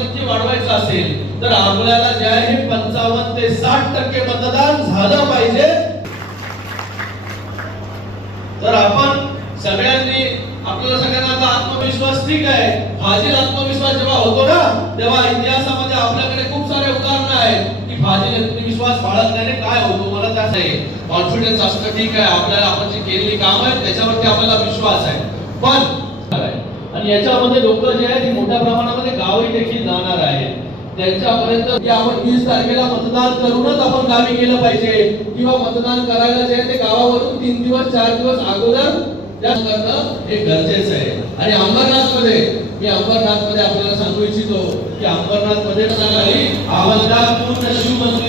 नक्की वाढवायचं असेल तर आपल्याला जे आहे 55 ते 60% मतदान झालं पाहिजे। तर आपण सगळ्यांनी आपल्याला सगळ्यांना आत्मविश्वास ठीक आहे, फाजील आत्मविश्वास जेव्हा होतो ना तेव्हा इतिहासामध्ये आपल्याकडे खूप सारे उदाहरण आहेत की फाजील आत्मविश्वास बाळगल्याने काय होतो। मला त्याच आहे कॉन्फिडन्स असणं ठीक आहे, आपल्याला आपण जी केलेली काम आहेत त्याच्यावरती आपल्याला विश्वास आहे, पण आणि याच्यामध्ये लोक जे आहेत ती मोठ्या प्रमाणामध्ये गावी देखील जाणार आहेत, त्यांच्यापर्यंत की आपण 20 तारखेला मतदान करूनच आपण गावी गेलं पाहिजे किंवा मतदान करायला जे आहे ते गावावरून 3 दिवस 4 दिवस अगोदर करणं हे गरजेचं आहे। आणि अंबरनाथमध्ये मी अंबरनाथमध्ये आपल्याला सांगू इच्छितो की अंबरनाथमध्ये हवालदार पूर्ण शिवमंदिर